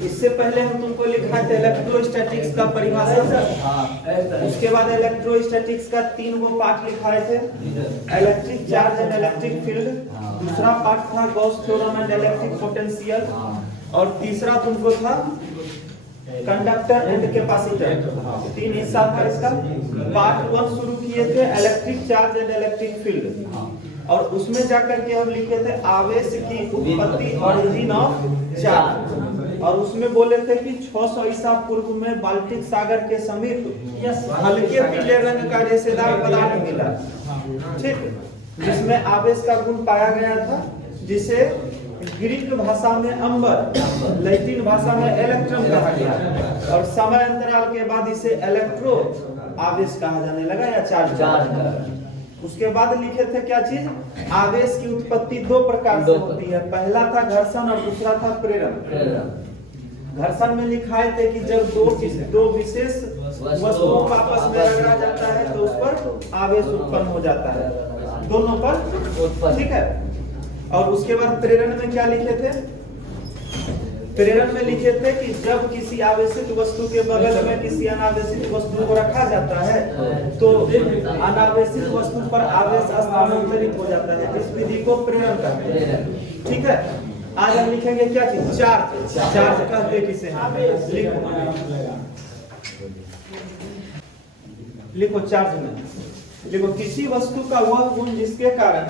इससे पहले हम तुमको लिखा था इलेक्ट्रोस्टैटिक्स का परिभाषा। उसके बाद इलेक्ट्रोस्टैटिक्स का 3 गो पार्ट लिखाए थे, electric charge and electric field, दूसरा पार्ट था Gauss theorem and electric potential, और तीसरा तुमको था कंडक्टर एंड कैपेसिटर। 3 हिस्सा था इसका। पार्ट 1 शुरू किए थे electric charge and electric field, और उसमें जाकर के हम लिखे थे आवेश की उत्पत्ति, ओरिजिन ऑफ चार्ज, और उसमें बोले थे कि 600 ईसा पूर्व में बाल्टिक सागर के समीप हल्के पीले रंग का रेशेदार पदार्थ मिला, ठीक, जिसमें आवेश का गुण पाया गया था, जिसे ग्रीक भाषा में अंबर, लैटिन भाषा में इलेक्ट्रम कहा गया, और समय अंतराल के बाद इसे इलेक्ट्रो आवेश कहा जाने लगा या चार्ज। उसके बाद लिखे थे क्या चीज, आवेश की उत्पत्ति 2 प्रकार से होती है, पहला था घर्षण और दूसरा था प्रेरण। घर्षण में लिखाए थे कि जब दो विशेष वस्तुओं को आपस में रगड़ा जाता है तो उस पर आवेश उत्पन्न हो जाता है, दोनों पर, ठीक है। और उसके बाद प्रेरण में क्या लिखे थे, प्रेरण में लिखे थे कि जब किसी आवेशित वस्तु के बगल में किसी अनावेशित वस्तु को रखा जाता है तो अनावेशित वस्तु पर आवेश स्थानांतरित हो जाता है, इस विधि को प्रेरण कहते हैं, ठीक है। आज हम लिखेंगे क्या चीज, चार्ज। चार्ज कहते किसे हैं, लिखो चार्ज में लिखो, किसी वस्तु का वह गुण जिसके कारण,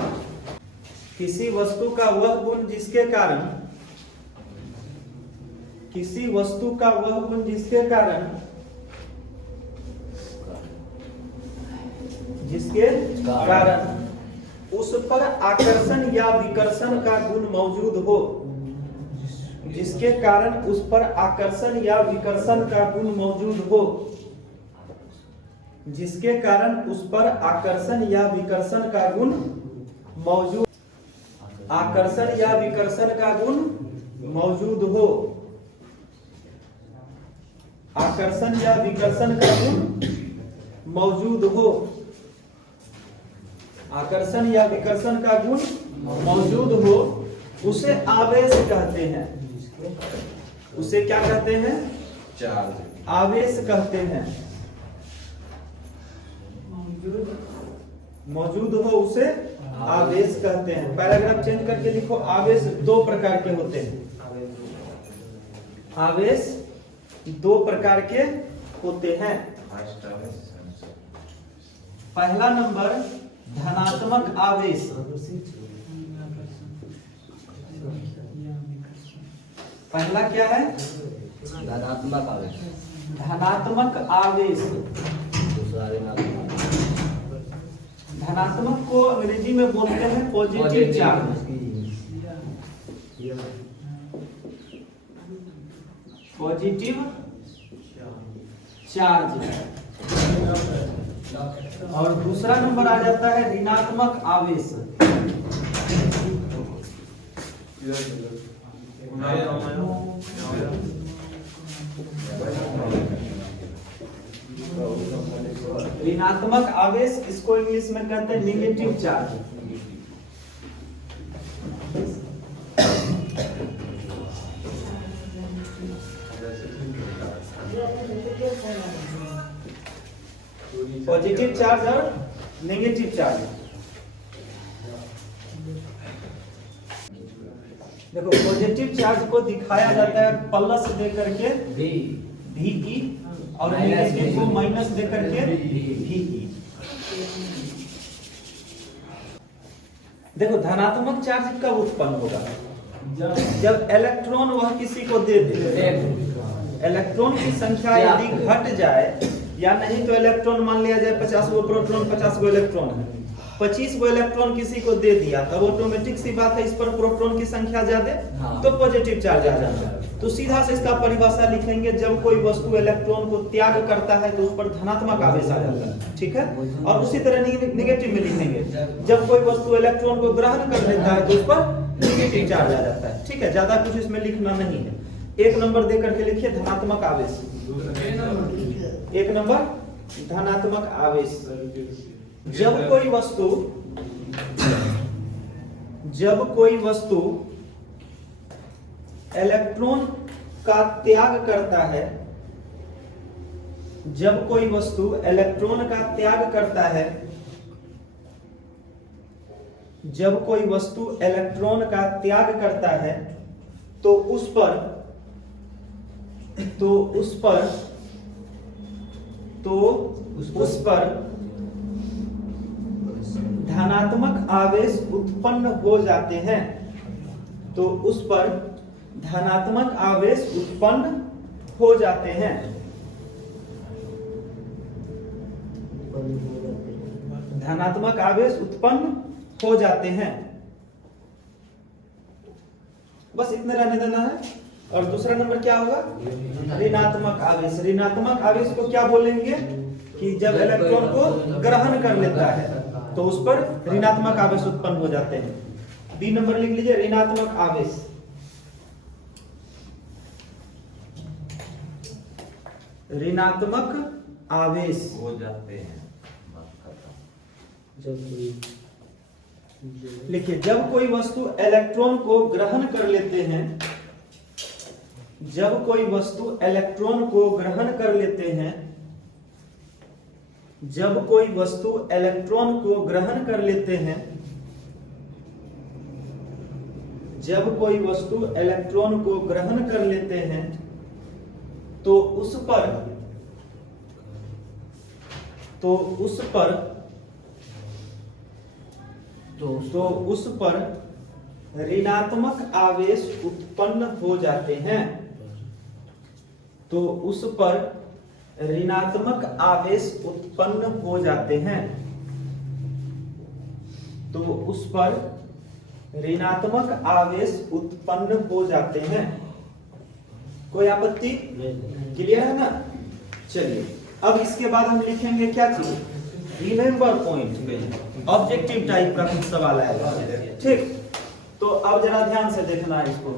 किसी वस्तु का वह गुण जिसके कारण, किसी वस्तु का वह गुण जिसके कारण, उस पर आकर्षण या विकर्षण का गुण मौजूद हो, जिसके कारण उस पर आकर्षण या विकर्षण का गुण मौजूद हो, जिसके कारण उस पर आकर्षण या विकर्षण का गुण मौजूद, आकर्षण या विकर्षण का गुण मौजूद हो, आकर्षण या विकर्षण का गुण मौजूद हो, आकर्षण या विकर्षण का गुण मौजूद हो, उसे आवेश कहते हैं। उसे क्या कहते हैं, चार्ज, आवेश कहते हैं। मौजूद हो उसे आवेश कहते हैं। पैराग्राफ चेंज करके लिखो, आवेश 2 प्रकार के होते हैं, आवेश 2 प्रकार के होते हैं। पहला नंबर धनात्मक आवेश, पहला क्या है, धनात्मक आवेश, धनात्मक आवेश। धनात्मक को अंग्रेजी में बोलते हैं पॉजिटिव चार्ज, पॉजिटिव चार्ज। और दूसरा नंबर आ जाता है ऋणात्मक आवेश। ऋणात्मक आवेश, इसको इंग्लिश में कहते हैं नेगेटिव चार्ज। पॉजिटिव चार्ज और नेगेटिव चार्ज। देखो पॉजिटिव चार्ज को दिखाया जाता है प्लस दे करके VE, और नेगेटिव को माइनस दे करके VE। देखो धनात्मक चार्ज कब उत्पन्न होगा, जब इलेक्ट्रॉन वह किसी को दे दे। इलेक्ट्रॉन की संख्या यदि घट जाए, या नहीं तो इलेक्ट्रॉन मान लिया जाए 50 गो प्रोटॉन 50 गो इलेक्ट्रॉन है, 25 गो इलेक्ट्रॉन किसी को दे दिया, तब ऑटोमेटिक सी बात है इस पर प्रोटॉन की संख्या ज्यादा, तो पॉजिटिव चार्ज आ जाता है। तो सीधा से इसका परिभाषा लिखेंगे, जब कोई वस्तु इलेक्ट्रॉन को त्याग करता है तो उस पर धनात्मक आवेश आ जाता है, ठीक है। और उसी तरह नेगेटिव में लिखेंगे, जब कोई वस्तु इलेक्ट्रॉन को ग्रहण कर लेता है तो उस पर नेगेटिव चार्ज आ जाता है, ठीक है। ज्यादा कुछ इसमें लिखना नहीं है। 1 नंबर दे करके लिखिए धनात्मक आवेश। 1 नंबर धनात्मक आवेश। जब कोई वस्तु इलेक्ट्रॉन का त्याग करता है, जब कोई वस्तु इलेक्ट्रॉन का त्याग करता है, जब कोई वस्तु इलेक्ट्रॉन का त्याग करता है तो उस पर धनात्मक आवेश उत्पन्न हो जाते हैं, तो उस पर धनात्मक आवेश उत्पन्न हो जाते हैं। धनात्मक आवेश उत्पन्न हो जाते हैं। बस इतने रहने देना है। और दूसरा नंबर क्या होगा? ऋणात्मक आवेश। ऋणात्मक आवेश को क्या बोलेंगे कि जब इलेक्ट्रॉन को ग्रहण कर लेता है तो उस पर ऋणात्मक आवेश उत्पन्न हो जाते हैं। बी नंबर लिख लीजिए, ऋणात्मक आवेश। ऋणात्मक आवेश हो जाते हैं। लिखिए, जब कोई वस्तु इलेक्ट्रॉन को ग्रहण कर लेते हैं, जब कोई वस्तु इलेक्ट्रॉन को ग्रहण कर लेते हैं, जब कोई वस्तु इलेक्ट्रॉन को ग्रहण कर लेते हैं, जब कोई वस्तु इलेक्ट्रॉन को ग्रहण कर लेते हैं तो उस पर ऋणात्मक आवेश उत्पन्न हो जाते हैं। तो उस पर ऋणात्मक आवेश उत्पन्न हो जाते हैं। तो उस पर ऋणात्मक आवेश उत्पन्न हो जाते हैं। कोई आपत्ति? क्लियर है ना? चलिए, अब इसके बाद हम लिखेंगे क्या चीज? Remember point. ऑब्जेक्टिव टाइप का कुछ सवाल आएगा। ठीक, तो अब जरा ध्यान से देखना है इसको।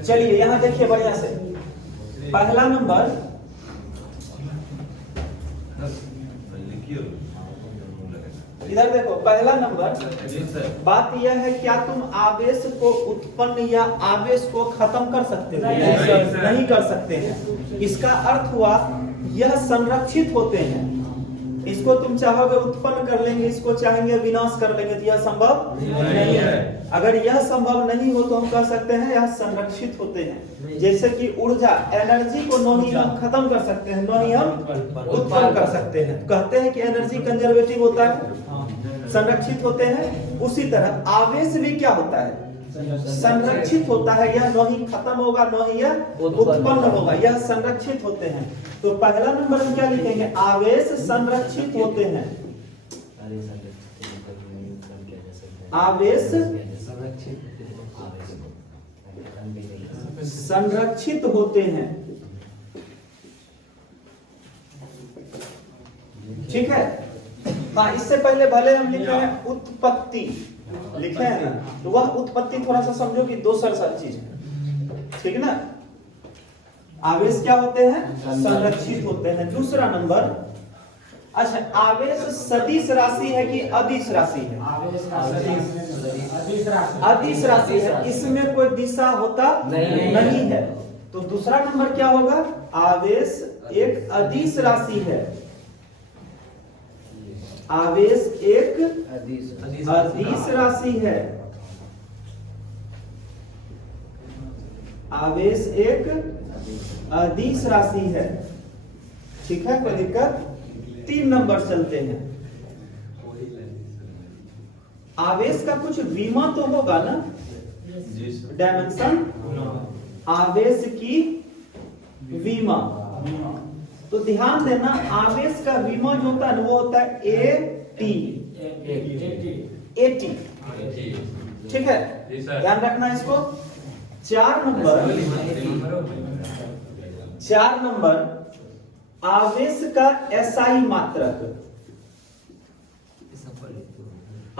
चलिए यहां देखिए बढ़िया से। पहला नंबर, इधर देखो, पहला नंबर बात यह है, क्या तुम आवेश को उत्पन्न या आवेश को खत्म कर सकते हो? नहीं कर सकते हैं। इसका अर्थ हुआ यह संरक्षित होते हैं। इसको तुम चाहोगे उत्पन्न कर लेंगे, इसको चाहेंगे विनाश कर लेंगे, तो यह संभव नहीं है। अगर यह संभव नहीं हो तो हम कह सकते हैं यह संरक्षित होते हैं। जैसे कि ऊर्जा, एनर्जी को न ही हम खत्म कर सकते हैं, न ही हम उत्पन्न कर सकते हैं। कहते हैं कि एनर्जी कंजर्वेटिव होता है, संरक्षित होते हैं। उसी तरह आवेश भी क्या होता है? संरक्षित होता है। यह न ही खत्म होगा, न ही यह उत्पन्न होगा, यह संरक्षित होते हैं। तो पहला नंबर हम क्या लिखेंगे? आवेश संरक्षित होते हैं। आवेश संरक्षित होते हैं। ठीक है। हाँ, इससे पहले भले हम लिखे हैं उत्पत्ति, लिखे हैं ना, तो वह उत्पत्ति थोड़ा सा समझो कि दो सरसर चीज है। ठीक ना? आवेश क्या होते हैं? संरक्षित होते हैं। दूसरा नंबर, अच्छा, आवेश सदिश राशि है कि अदिश राशि है? अदिश राशि है, इसमें कोई दिशा होता नहीं है। तो दूसरा नंबर क्या होगा? आवेश एक अदिश राशि है। आवेश एक अदिश राशि है। आवेश एक अदिश राशि है। ठीक है, कोई दिक्कत? 3 नंबर चलते हैं। आवेश का कुछ विमा तो होगा ना, डायमेंशन। आवेश की विमा, तो ध्यान देना, आवेश का विमा जो होता है ना, वो होता है एटी। ठीक है, ध्यान रखना इसको। 4 नंबर, आवेश का एसआई मात्रक।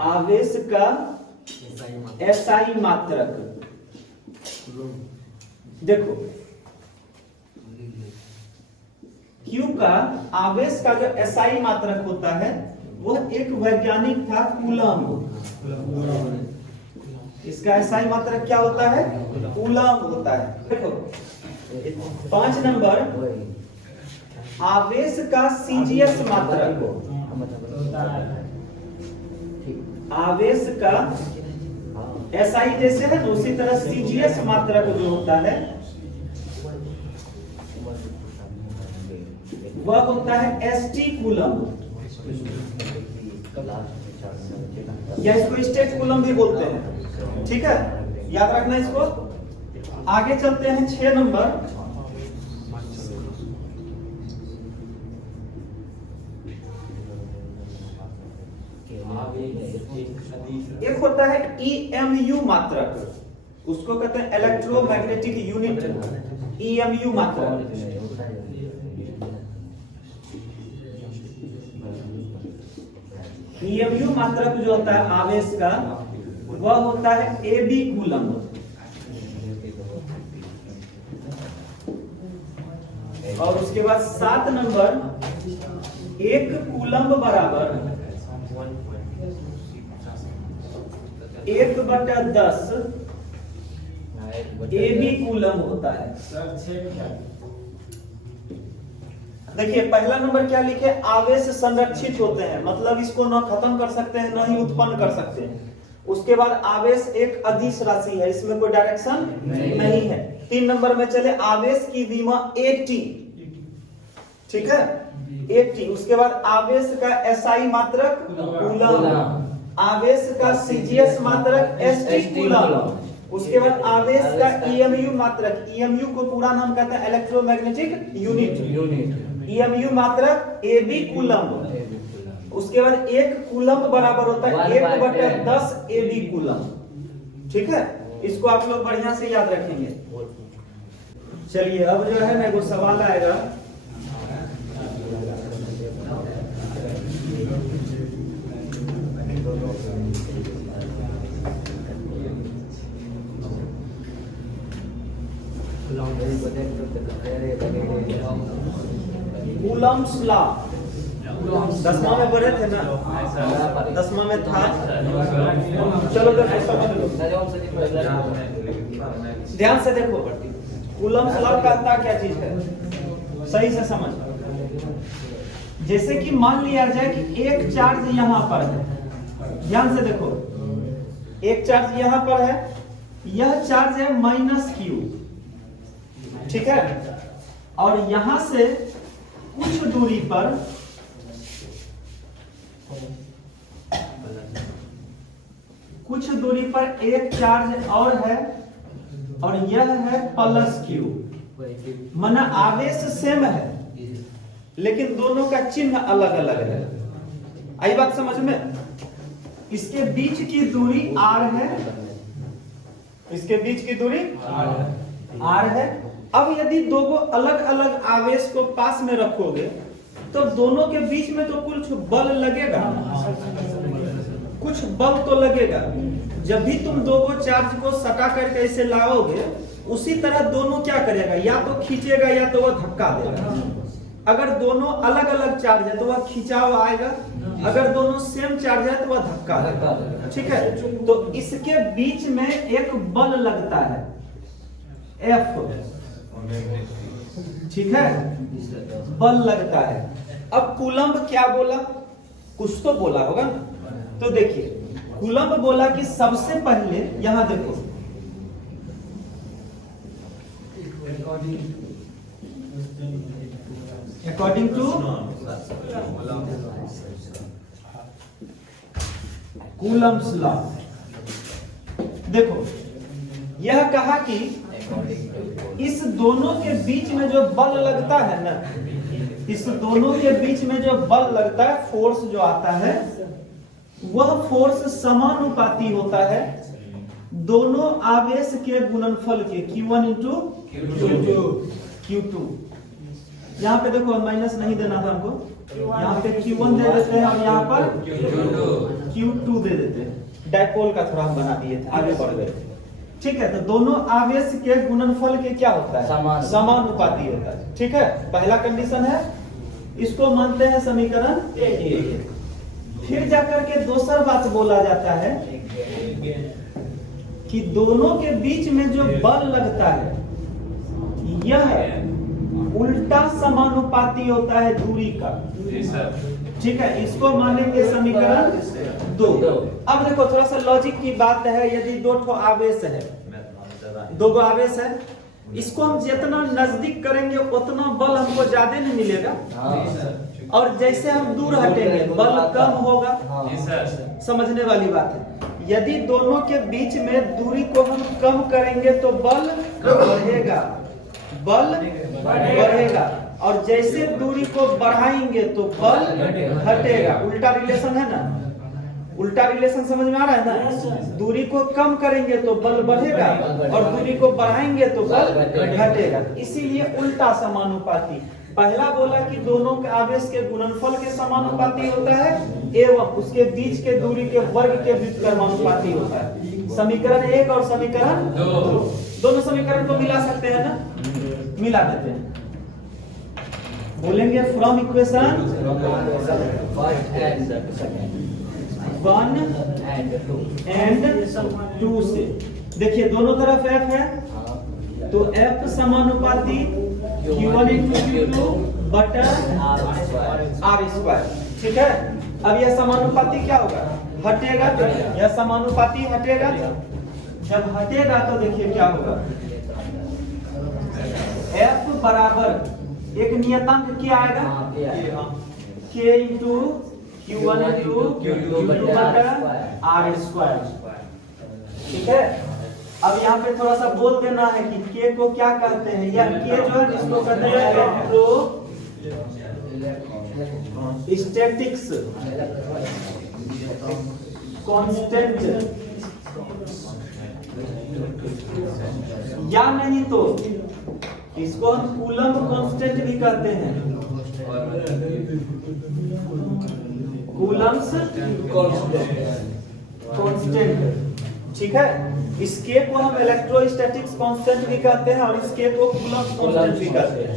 आवेश का एसआई मात्रक देखो Q का आवेश का जो एसआई मात्रक होता है वह एक वैज्ञानिक था कूलम्ब। इसका एसआई मात्रक क्या होता है? कूलम्ब होता है। देखो 5 नंबर आवेश का सीजीएस मात्रक, आवेश का एसआई जैसे है तो उसी तरह सीजीएस मात्रक जो होता है वह होता है एसटी कूलम्ब, या इसको स्टेट कूलम्ब भी बोलते हैं। ठीक है, याद रखना इसको। आगे चलते हैं 6 नंबर। एक होता है EMU मात्रक, उसको कहते हैं इलेक्ट्रोमैग्नेटिक यूनिट, EMU मात्रक। EMU मात्रक जो होता है आवेश का वह होता है AB कूलम्ब। और उसके बाद 7 नंबर 1 कूलम्ब बराबर 1/10 AB कूलम्ब होता है। देखिए पहला नंबर क्या लिखे? आवेश संरक्षित होते हैं, मतलब इसको न खत्म कर सकते हैं न ही उत्पन्न कर सकते हैं। उसके बाद आवेश एक अदिश राशि है, इसमें कोई डायरेक्शन नहीं है। 3 नंबर में चले आवेश की विमा AT, ठीक है 80। उसके बाद आवेश का एसआई मात्रक कूलम्ब, आवेश का सीजीएस मात्रक एसटी कूलम्ब। उसके बाद आवेश का EMU मात्रक, EMU को पूरा नाम कहते हैं इलेक्ट्रोमैग्नेटिक यूनिट, EMU मात्रक AB कूलम्ब। उसके बाद 1 कूलम्ब बराबर होता है 1/10 AB कूलम्ब। ठीक है, इसको आप लोग बढ़िया से याद रखेंगे। चलिए अब जो है ना वो सवाल आएगा, कूलम्ब्स लॉ। 10वां में पढ़े थे ना, 10वां में था। चलो देखो समझ लो, ध्यान से देखो। कूलम्ब्स लॉ कहता क्या चीज है, सही से समझ। जैसे कि मान लिया जाए कि एक चार्ज यहां पर है, ध्यान से देखो, एक चार्ज यहां पर है, यह चार्ज है -Q, ठीक है। और यहां से कुछ दूरी पर एक चार्ज और है और यह है +Q। माना आवेश सेम है लेकिन दोनों का चिन्ह अलग अलग है। आई बात समझ में? इसके बीच की दूरी R है, इसके बीच की दूरी R है। अब यदि दो अलग अलग आवेश को पास में रखोगे तो दोनों के बीच में तो कुछ बल लगेगा, कुछ बल तो लगेगा। जब भी तुम दो चार्ज को सटा करके ऐसे लाओगे उसी तरह दोनों क्या करेगा, या तो खींचेगा या तो वह धक्का देगा। अगर दोनों अलग अलग चार्ज है तो वह खिंचाव आएगा, अगर दोनों सेम चार्ज है तो वह धक्का देगा। ठीक है, तो इसके बीच में एक बल लगता है F, ठीक है, बल लगता है। अब कूलम्ब क्या बोला? कुछ तो बोला होगा ना। तो देखिए कूलम्ब बोला कि सबसे पहले यहां देखो, अकॉर्डिंग टू कूलम्ब्स लॉ, देखो यह कहा कि इस दोनों के बीच में जो बल लगता है ना, इस दोनों के बीच में जो बल लगता है, फोर्स जो आता है, वह फोर्स समानुपाती होता है दोनों आवेश के गुणनफल के, Q1 इंटू Q2। यहाँ पे देखो माइनस नहीं देना था हमको, यहाँ पे Q1 दे देते हैं और यहाँ पर Q2 दे देते हैं। डायपोल का थोड़ा हम बना दिए थे, आगे बढ़ गए। ठीक है, तो दोनों आवेश के गुणनफल के क्या होता है? समानुपाती होता है। ठीक है, पहला कंडीशन है, इसको मानते हैं समीकरण एक। फिर जाकर के दूसरा बात बोला जाता है कि दोनों के बीच में जो बल लगता है यह उल्टा समानुपाती होता है दूरी का। ठीक है, इसको मानेंगे समीकरण 2। अब देखो थोड़ा सा लॉजिक की बात है, यदि दो ठो आवेश है, दो आवेश है, इसको हम जितना नजदीक करेंगे उतना बल हमको ज्यादा नहीं मिलेगा, और जैसे हम दूर हटेंगे बल कम होगा। समझने वाली बात है। यदि दोनों के बीच में दूरी को हम कम करेंगे तो बल बढ़ेगा, बल बढ़ेगा, और जैसे दूरी को बढ़ाएंगे तो बल घटेगा। उल्टा रिलेशन है ना, उल्टा रिलेशन समझ में आ रहा है ना? दूरी को कम करेंगे तो बल बढ़ेगा और दूरी को बढ़ाएंगे तो बल घटेगा, इसीलिए उल्टा समानुपाती। पहला बोला कि दोनों के आवेश के गुणनफल के समानुपाती होता है एवं उसके बीच के दूरी के वर्ग के व्युत्क्रमानुपाती होता है। समीकरण 1 और समीकरण 2, दोनों समीकरण को मिला सकते हैं ना? मिला देते हैं। बोलेंगे फ्रॉम इक्वेशन 1 एंड 2 से। देखिए दोनों तरफ f है, तो f समानुपाती q1 into q2 बटा r स्क्वायर। ठीक है, अब यह समानुपाती क्या होगा? हटेगा। यह समानुपाती हटेगा, जब हटेगा तो देखिए क्या होगा, f बराबर एक नियतांक क्या आएगा? k into q1 into q2 बटा r स्क्वायर। ठीक है, अब यहाँ पे थोड़ा सा बोल देना है कि k को क्या कहते हैं, या k जो है इसको कहते हैं इलेक्ट्रोस्टैटिक्स कांस्टेंट, या नहीं तो इसको हम कूलम्ब कांस्टेंट भी कहते हैं, कूलम्ब्स कांस्टेंट। ठीक है, इस k को हम इलेक्ट्रोस्टैटिक्स कांस्टेंट भी कहते हैं और इस k को कूलम्ब कांस्टेंट भी कहते हैं।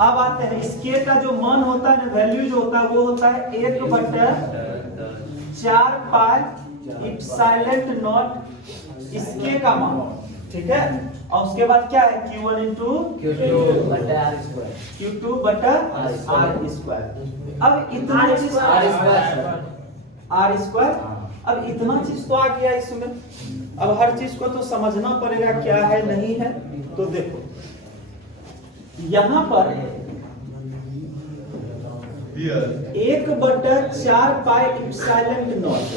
अब आते हैं इस k का जो मान होता है ना, वैल्यू जो होता है वो होता है 1/4 पाई इप्सिलॉन नॉट इस k का मान। ठीक है, और उसके बाद क्या है? q1 इंटू q2 बटा r स्क्वायर। अब इतना चीज r स्क्वायर, अब इतना चीज तो आ गया इसमें, अब हर चीज को तो समझना पड़ेगा क्या है नहीं है। तो देखो यहाँ पर 1/4 पाई इप्सिलॉन नॉट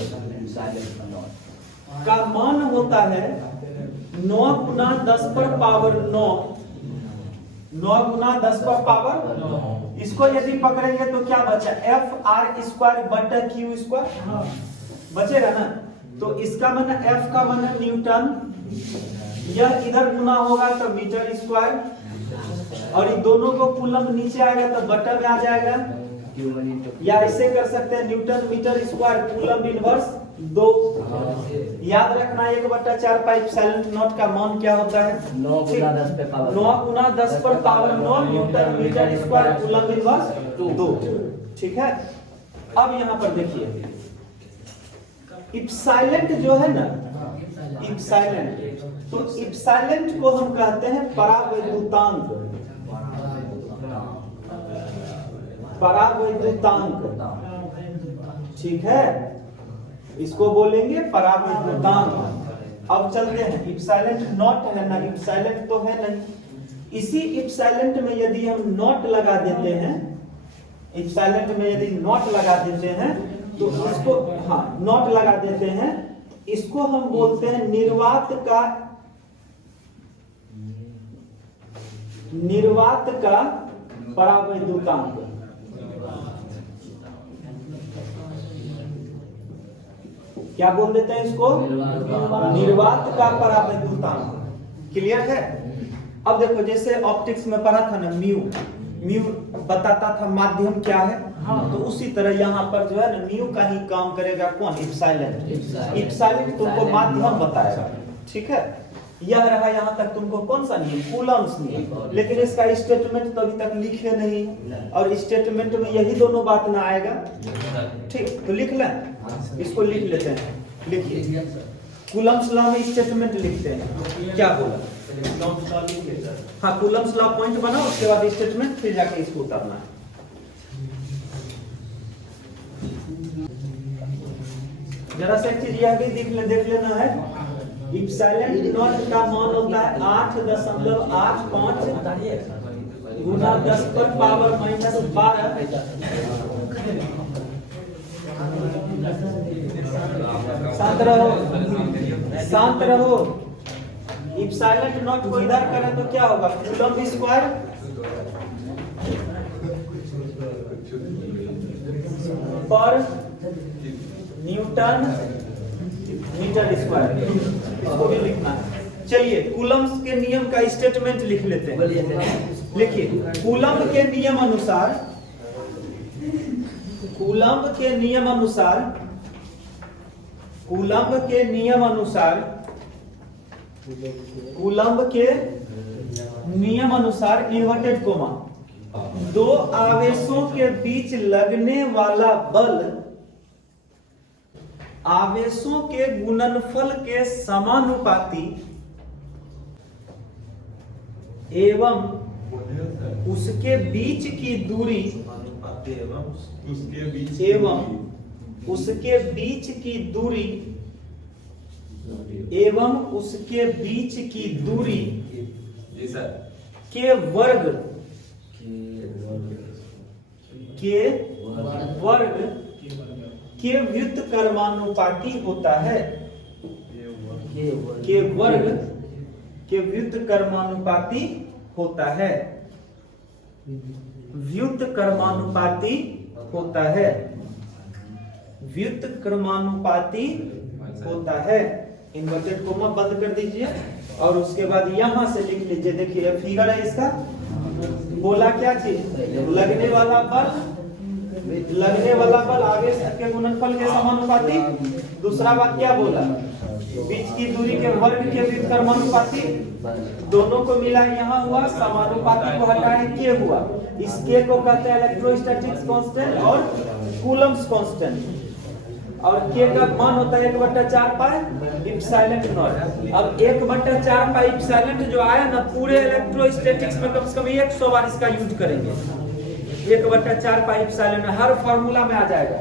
का मान होता है 9 गुना 10 पर पावर 9, 9 गुना 10 पर पावर। इसको यदि पकड़ेंगे तो क्या बचा? f r स्क्वायर बटा q स्क्वायर बचेगा ना। तो इसका माना f का माना न्यूटन, यह इधर गुना होगा तो मीटर स्क्वायर, और इन दोनों को कूलम्ब नीचे आएगा तो बटा में आ जाएगा, या ऐसे कर सकते हैं newton metre square coulomb inverse 2। याद रखना 1/4 पाई इप्सिलॉन नॉट का मान क्या होता है? 9 गुना 10 पर power 9 newton metre square coulomb inverse 2। ठीक है, अब यहाँ पर देखिए इप्सिलॉन जो है ना, इप्सिलॉन, तो इप्सिलॉन को हम कहते हैं परावैद्युतांक, परावैद्युतांक। ठीक है, इसको बोलेंगे परावैद्युतांक। अब चलते हैं, इप्सिलॉन नॉट है ना, इप्सिलॉन तो है नहीं, इसी इप्सिलॉन में यदि हम नॉट लगा देते हैं, इप्सिलॉन में यदि नॉट लगा देते हैं तो इसको, हाँ नॉट लगा देते हैं, इसको हम बोलते हैं निर्वात का परावैद्युतांक। क्या बोल देते हैं इसको? निर्वात का परावैद्युतांक। क्लियर है? अब देखो जैसे ऑप्टिक्स में पढ़ा था ना, म्यू बताता था माध्यम क्या है, तो उसी तरह यहाँ पर जो है ना म्यू का ही काम करेगा कौन? इप्सिलॉन। इप्सिलॉन तुमको माध्यम बताएगा। ठीक है, यह रहा यहाँ तक तुमको कौन सा नियम, कूलम्स नियम। लेकिन इसका स्टेटमेंट तो अभी तक लिखे नहीं, और स्टेटमेंट में यही दोनों बात ना आएगा। ठीक, तो लिख लें, इसको लिख लेते हैं। लिखिए, कूलम्स लॉ में स्टेटमेंट लिखते हैं, क्या बोला। हाँ, कूलम्स लॉ पॉइंट बनाओ, उसके बाद स्टेटमेंट, फिर जाके इसको उतारना है। जरा सा एक चीज यह भी देख लेना है, इप्सिलॉन नॉट का मान होता है 8.85 गुना 10 पर पावर -12। शांत रहो, शांत रहो। इप्सिलॉन नॉट को इधर करें तो क्या होगा, कूलम्ब स्क्वायर पर न्यूटन मीटर स्क्वायर, इसको भी लिखना है। चलिए, कूलम्ब के नियम का स्टेटमेंट लिख लेते हैं। लिखिए, कूलम्ब के नियम अनुसार, कूलम्ब के नियम अनुसार, कूलम्ब के नियम अनुसार, कूलम्ब के नियम अनुसार इन्वर्टेड कोमा, दो आवेशों के बीच लगने वाला बल आवेशों के गुणनफल के समानुपाती एवं उसके बीच की दूरी एवं उसके बीच की दूरी एवं उसके बीच की दूरी के वर्ग के व्युत्क्रमानुपाती होता है। के वर्ग के व्युत्क्रमानुपाती होता है, व्युत्क्रमानुपाती होता है, व्युत्क्रमानुपाती होता है। इन्वर्टेड कोमा बंद कर दीजिए और उसके बाद यहां से लिख लीजिए। देखिए, फिगर है इसका, बोला क्या चीज, लगने वाला बल, लगने वाला बल आवेश के गुणनफल के समानुपाती। दूसरा बात क्या बोला, बीच की दूरी के वर्ग के व्युत्क्रमानुपाती। दोनों को मिला यहाँ हुआ, समानुपाती को हटाए के हुआ। इस के को कहते हैं इलेक्ट्रोस्टैटिक्स कांस्टेंट और कूलम्ब्स कांस्टेंट। और के का मान होता है 1/4 पाई इप्सिलॉन नॉट। अब 1/4 पाई इप्सिलॉन जो आया ना, पूरे इलेक्ट्रोस्टैटिक्स में कम से कम 100 बार इसका यूज करेंगे। 1/4 पाई इप्सिलॉन हर फार्मूला में आ जाएगा।